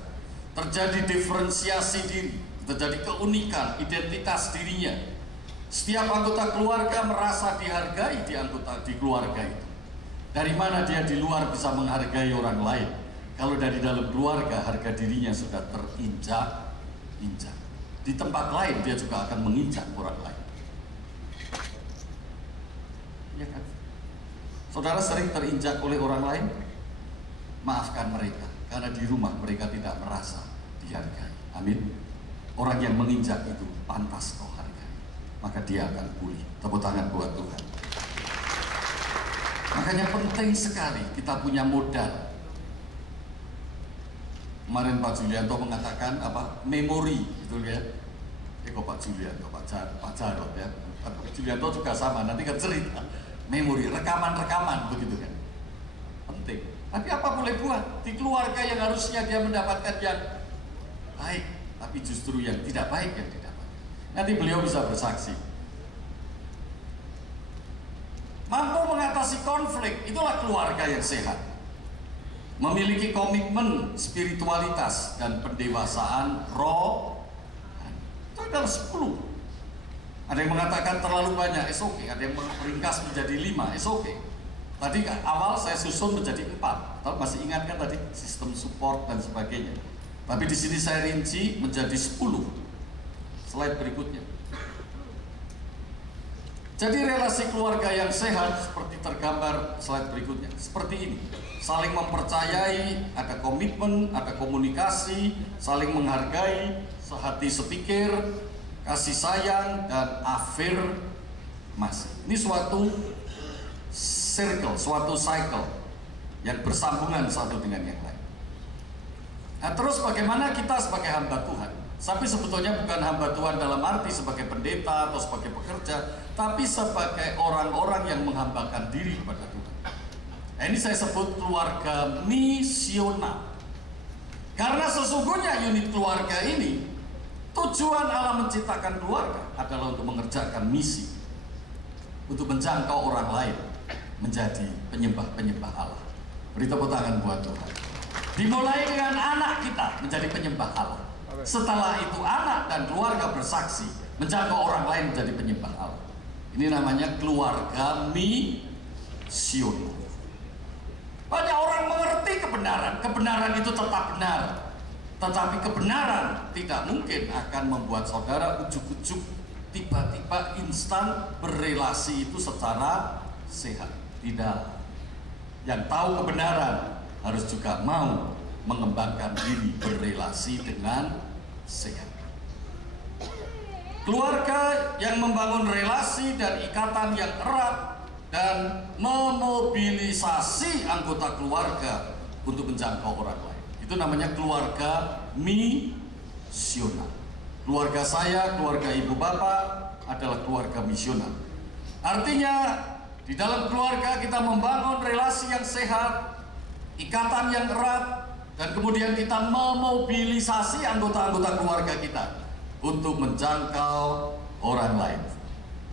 terjadi diferensiasi diri, terjadi keunikan, identitas dirinya. Setiap anggota keluarga merasa dihargai di keluarga itu. Dari mana dia di luar bisa menghargai orang lain? Kalau dari dalam keluarga harga dirinya sudah terinjak-injak. Di tempat lain dia juga akan menginjak orang lain. Ya kan? Saudara sering terinjak oleh orang lain? Maafkan mereka, karena di rumah mereka tidak merasa dihargai. Amin. Orang yang menginjak itu pantas kau hargai, maka dia akan pulih. Tepuk tangan buat Tuhan. Makanya penting sekali kita punya modal. Kemarin Pak Julianto mengatakan apa? Memori, gitu ya. Kok Pak Julianto, Pak Jarod ya. Pak Julianto juga sama, nanti kan cerita. Memori, rekaman-rekaman begitu kan. Penting. Tapi apa boleh buat? Di keluarga yang harusnya dia mendapatkan yang baik, tapi justru yang tidak baik yang didapat. Nanti beliau bisa bersaksi. Mampu mengatasi konflik, itulah keluarga yang sehat. Memiliki komitmen spiritualitas dan pendewasaan roh. Itu adalah 10. Ada yang mengatakan terlalu banyak, it's okay. Ada yang meringkas menjadi 5, it's okay. Tadi awal saya susun menjadi 4. Tahu masih ingat kan tadi sistem support dan sebagainya. Tapi di sini saya rinci menjadi 10. Slide berikutnya. Jadi relasi keluarga yang sehat seperti tergambar slide berikutnya. Seperti ini. Saling mempercayai, ada komitmen, ada komunikasi, saling menghargai, sehati sepikir, kasih sayang, dan afirmasi. Ini suatu circle, suatu cycle yang bersambungan satu dengan yang lain. Nah, terus bagaimana kita sebagai hamba Tuhan? Tapi sebetulnya bukan hamba Tuhan dalam arti sebagai pendeta atau sebagai pekerja, tapi sebagai orang-orang yang menghambakan diri kepada Tuhan. Nah, ini saya sebut keluarga misional. Karena sesungguhnya unit keluarga ini, tujuan Allah menciptakan keluarga adalah untuk mengerjakan misi, untuk menjangkau orang lain menjadi penyembah-penyembah Allah. Beri tepuk tangan buat Tuhan. Dimulai dengan anak kita menjadi penyembah Allah. Setelah itu anak dan keluarga bersaksi menjangkau orang lain menjadi penyembah Allah. Ini namanya keluarga misional. Banyak orang mengerti kebenaran. Kebenaran itu tetap benar. Tetapi kebenaran tidak mungkin akan membuat saudara ujuk-ujuk tiba-tiba instan berrelasi itu secara sehat. Tidak. Yang tahu kebenaran harus juga mau mengembangkan diri berrelasi dengan sehat. Keluarga yang membangun relasi dan ikatan yang erat dan memobilisasi anggota keluarga untuk menjangkau orang lain, itu namanya keluarga misional. Keluarga saya, keluarga ibu bapak adalah keluarga misional. Artinya di dalam keluarga kita membangun relasi yang sehat, ikatan yang erat, dan kemudian kita memobilisasi anggota-anggota keluarga kita untuk menjangkau orang lain.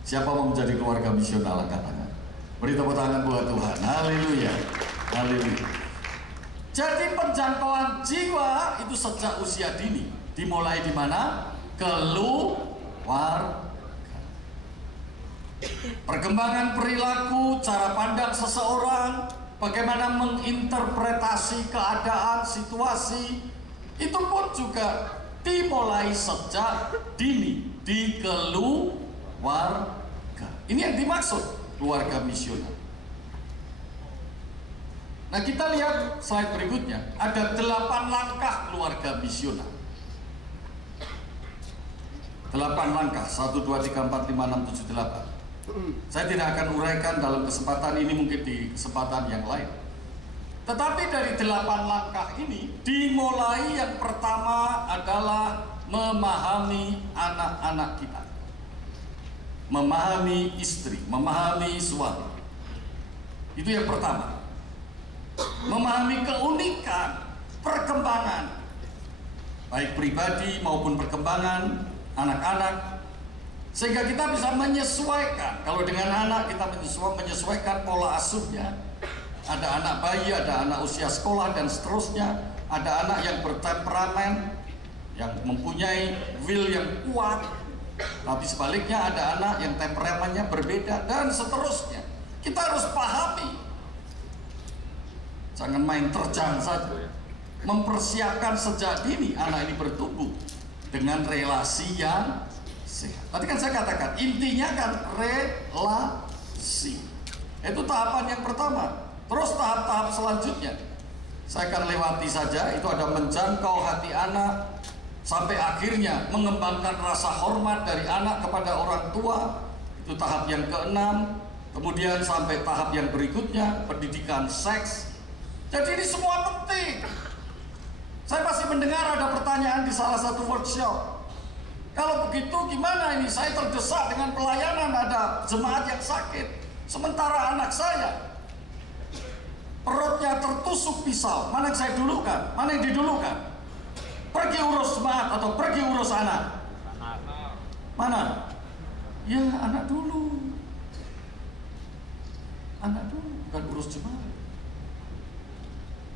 Siapa mau menjadi keluarga misional? Angkat tangan. Beri tepuk tangan buat Tuhan. Haleluya. Haleluya. Jadi penjangkauan jiwa itu sejak usia dini dimulai di mana? Keluarga. Perkembangan perilaku, cara pandang seseorang, bagaimana menginterpretasi keadaan, situasi, itu pun juga dimulai sejak dini di keluarga. Ini yang dimaksud keluarga misional. Nah, kita lihat slide berikutnya. Ada 8 langkah keluarga misional. 8 langkah, 1, 2, 3, 4, 5, 6, 7, 8. Saya tidak akan uraikan dalam kesempatan ini, mungkin di kesempatan yang lain. Tetapi dari 8 langkah ini dimulai yang pertama adalah memahami anak-anak kita. Memahami istri, memahami suami. Itu yang pertama. Memahami keunikan, perkembangan, baik pribadi maupun perkembangan anak-anak, sehingga kita bisa menyesuaikan. Kalau dengan anak kita menyesuaikan pola asuhnya. Ada anak bayi, ada anak usia sekolah dan seterusnya. Ada anak yang bertemperamen, yang mempunyai will yang kuat, tapi sebaliknya ada anak yang temperamennya berbeda, dan seterusnya. Kita harus pahami, jangan main terjang saja. Mempersiapkan sejak dini anak ini bertumbuh dengan relasi yang sehat. Tadi kan saya katakan intinya kan relasi. Itu tahapan yang pertama. Terus tahap-tahap selanjutnya saya akan lewati saja. Itu ada menjangkau hati anak, sampai akhirnya mengembangkan rasa hormat dari anak kepada orang tua. Itu tahap yang keenam. Kemudian sampai tahap yang berikutnya, pendidikan seks. Jadi ini semua penting. Saya masih mendengar ada pertanyaan di salah satu workshop. Kalau begitu gimana ini? Saya terdesak dengan pelayanan, ada jemaat yang sakit. Sementara anak saya perutnya tertusuk pisau. Mana yang saya dulukan? Mana yang didulukan? Pergi urus jemaat atau pergi urus anak? Mana? Ya anak dulu. Anak dulu, bukan urus jemaat.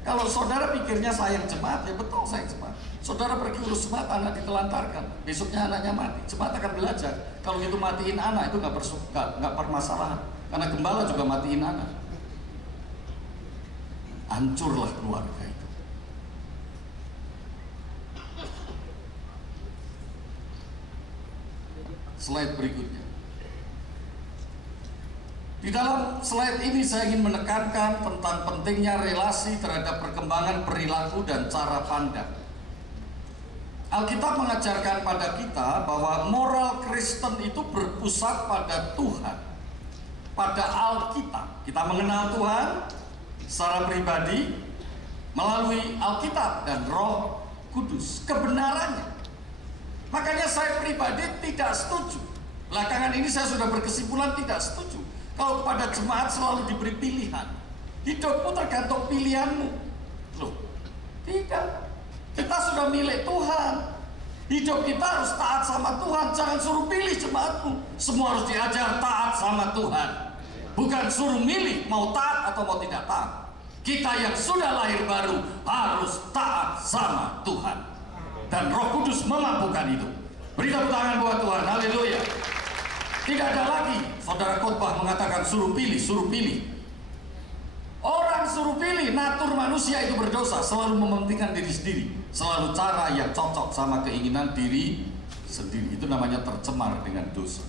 Kalau saudara pikirnya sayang jemaat, ya betul sayang jemaat. Saudara pergi urus jemaat, anak ditelantarkan, besoknya anaknya mati. Jemaat akan belajar. Kalau gitu matiin anak itu nggak permasalahan, karena gembala juga matiin anak. Hancurlah keluarga itu. Slide berikutnya. Di dalam slide ini saya ingin menekankan tentang pentingnya relasi terhadap perkembangan perilaku dan cara pandang. Alkitab mengajarkan pada kita bahwa moral Kristen itu berpusat pada Tuhan, pada Alkitab. Kita mengenal Tuhan secara pribadi melalui Alkitab dan Roh Kudus, kebenarannya. Makanya saya pribadi tidak setuju. Belakangan ini saya sudah berkesimpulan tidak setuju kalau kepada jemaat selalu diberi pilihan. Hidupmu tergantung pilihanmu. Loh, tidak. Kita sudah milik Tuhan. Hidup kita harus taat sama Tuhan. Jangan suruh pilih jemaatmu. Semua harus diajar taat sama Tuhan. Bukan suruh milih mau taat atau mau tidak taat. Kita yang sudah lahir baru harus taat sama Tuhan. Dan Roh Kudus memampukan itu. Beri tepuk tangan buat Tuhan. Haleluya. Tidak ada lagi saudara khotbah mengatakan suruh pilih, suruh pilih. Orang suruh pilih, natur manusia itu berdosa, selalu mementingkan diri sendiri, selalu cara yang cocok sama keinginan diri sendiri. Itu namanya tercemar dengan dosa.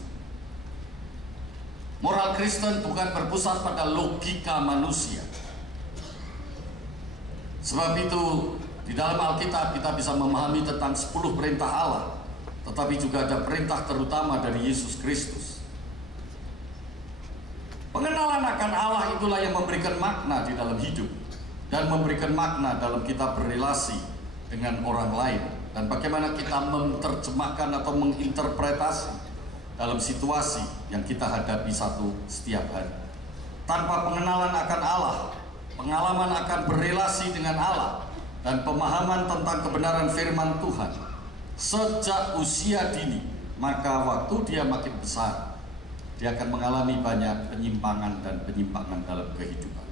Moral Kristen bukan berpusat pada logika manusia. Sebab itu di dalam Alkitab kita bisa memahami tentang 10 perintah Allah, tetapi juga ada perintah terutama dari Yesus Kristus. Pengenalan akan Allah itulah yang memberikan makna di dalam hidup dan memberikan makna dalam kita berrelasi dengan orang lain, dan bagaimana kita menerjemahkan atau menginterpretasi dalam situasi yang kita hadapi setiap hari. Tanpa pengenalan akan Allah, pengalaman akan berrelasi dengan Allah, dan pemahaman tentang kebenaran firman Tuhan sejak usia dini, maka waktu dia makin besar, dia akan mengalami banyak penyimpangan dan penyimpangan dalam kehidupan.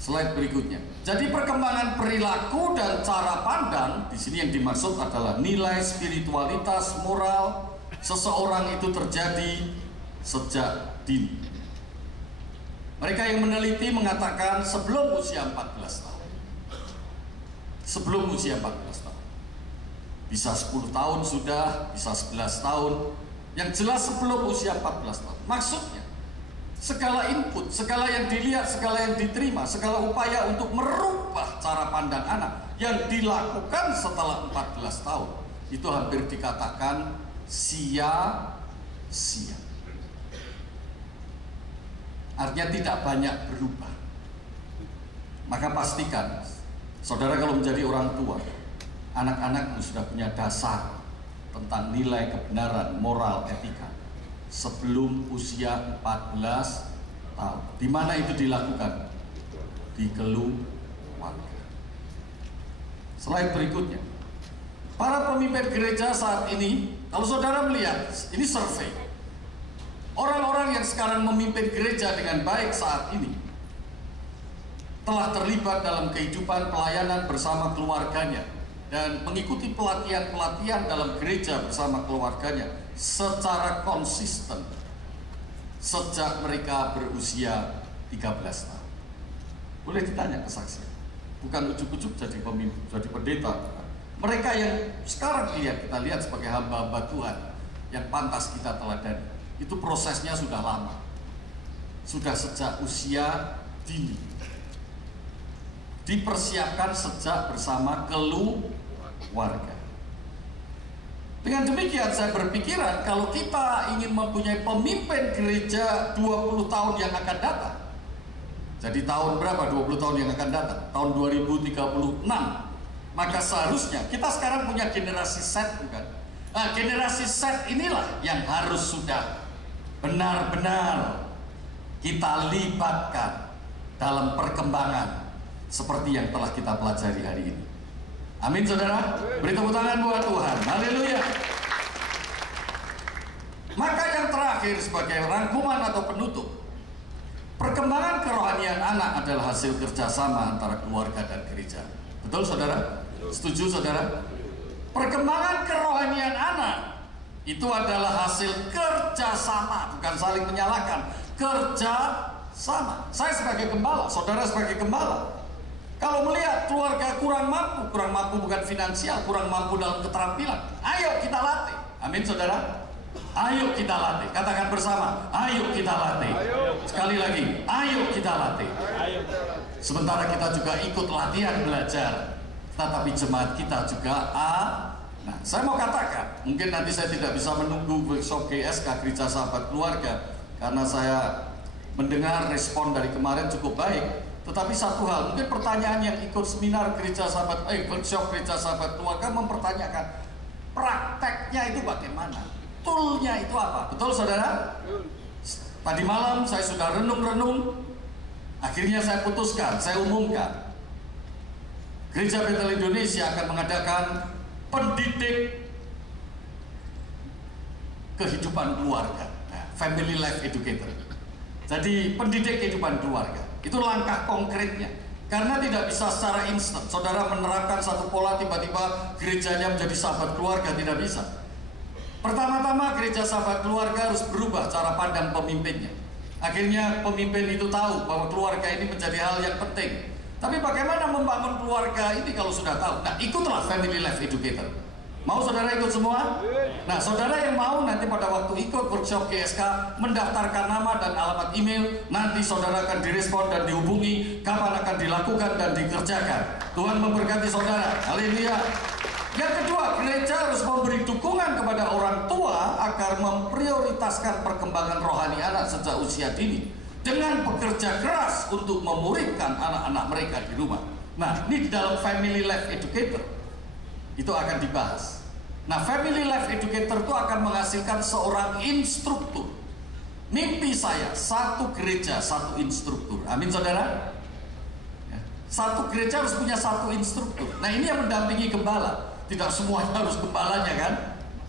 Slide berikutnya. Jadi perkembangan perilaku dan cara pandang di sini yang dimaksud adalah nilai spiritualitas moral seseorang itu terjadi sejak dini. Mereka yang meneliti mengatakan sebelum usia 14 tahun. Sebelum usia 14 tahun. Bisa 10 tahun sudah, bisa 11 tahun. Yang jelas sebelum usia 14 tahun. Maksudnya, segala input, segala yang dilihat, segala yang diterima, segala upaya untuk merubah cara pandang anak yang dilakukan setelah 14 tahun, itu hampir dikatakan sia-sia. Artinya tidak banyak berubah. Maka pastikan, saudara kalau menjadi orang tua, anak-anakmu sudah punya dasar tentang nilai kebenaran, moral, etika sebelum usia 14 tahun. Di mana itu dilakukan? Di keluarga. Slide berikutnya. Para pemimpin gereja saat ini, kalau saudara melihat, ini survei. Orang-orang yang sekarang memimpin gereja dengan baik saat ini, telah terlibat dalam kehidupan pelayanan bersama keluarganya dan mengikuti pelatihan-pelatihan dalam gereja bersama keluarganya secara konsisten sejak mereka berusia 13 tahun. Boleh ditanya kesaksian. Bukan ujuk-ujuk jadi pemimpin, jadi pendeta. Mereka yang sekarang kita lihat sebagai hamba-hamba Tuhan yang pantas kita teladani, itu prosesnya sudah lama. Sudah sejak usia dini. Dipersiapkan sejak bersama keluarga. Dengan demikian saya berpikiran kalau kita ingin mempunyai pemimpin gereja 20 tahun yang akan datang. Jadi tahun berapa 20 tahun yang akan datang? Tahun 2036. Maka seharusnya kita sekarang punya generasi Z, bukan? Nah, generasi Z inilah yang harus sudah benar-benar kita libatkan dalam perkembangan seperti yang telah kita pelajari hari ini. Amin, saudara. Beri tepuk tangan buat Tuhan. Haleluya. Maka yang terakhir sebagai rangkuman atau penutup, perkembangan kerohanian anak adalah hasil kerjasama antara keluarga dan gereja. Betul, saudara? Setuju, saudara? Perkembangan kerohanian anak itu adalah hasil kerjasama, bukan saling menyalahkan. Kerjasama. Saya sebagai gembala, saudara sebagai gembala. Kalau melihat keluarga kurang mampu bukan finansial, kurang mampu dalam keterampilan, ayo kita latih. Amin, saudara. Ayo kita latih. Katakan bersama, ayo kita latih. Sekali lagi, ayo kita latih. Sementara kita juga ikut latihan belajar, tetapi jemaat kita juga Nah, saya mau katakan, mungkin nanti saya tidak bisa menunggu workshop GSK Gereja Sahabat Keluarga karena saya mendengar respon dari kemarin cukup baik. Tetapi satu hal, mungkin pertanyaan yang ikut seminar workshop Gereja Sahabat Keluarga mempertanyakan prakteknya itu bagaimana? Toolnya itu apa? Betul, saudara? Tadi malam saya sudah renung-renung, akhirnya saya putuskan, saya umumkan. Gereja Betel Indonesia akan mengadakan pendidik kehidupan keluarga, family life educator. Jadi pendidik kehidupan keluarga itu langkah konkretnya, karena tidak bisa secara instan saudara menerapkan satu pola tiba-tiba gerejanya menjadi sahabat keluarga, tidak bisa. Pertama-tama gereja sahabat keluarga harus berubah cara pandang pemimpinnya. Akhirnya pemimpin itu tahu bahwa keluarga ini menjadi hal yang penting. Tapi bagaimana membangun keluarga ini kalau sudah tahu? Nah, ikutlah family life educator. Mau saudara ikut semua? Nah, saudara yang mau nanti pada waktu ikut workshop GSK mendaftarkan nama dan alamat email, nanti saudara akan direspon dan dihubungi kapan akan dilakukan dan dikerjakan. Tuhan memberkati saudara. Haleluya. Yang kedua, gereja harus memberi dukungan kepada orang tua agar memprioritaskan perkembangan rohani anak sejak usia dini dengan bekerja keras untuk memuridkan anak-anak mereka di rumah. Nah, ini di dalam family life educator itu akan dibahas. Nah, family life educator itu akan menghasilkan seorang instruktur. Mimpi saya, satu gereja, satu instruktur. Amin, saudara? Ya. Satu gereja harus punya satu instruktur. Nah, ini yang mendampingi gembala. Tidak semuanya harus gembalanya, kan?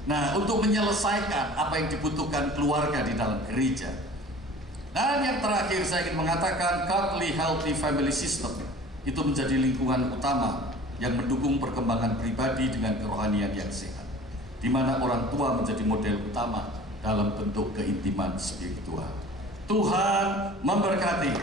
Nah, untuk menyelesaikan apa yang dibutuhkan keluarga di dalam gereja. Dan yang terakhir saya ingin mengatakan godly healthy family system itu menjadi lingkungan utama yang mendukung perkembangan pribadi dengan kerohanian yang sehat, di mana orang tua menjadi model utama dalam bentuk keintiman spiritual. Tuhan memberkati.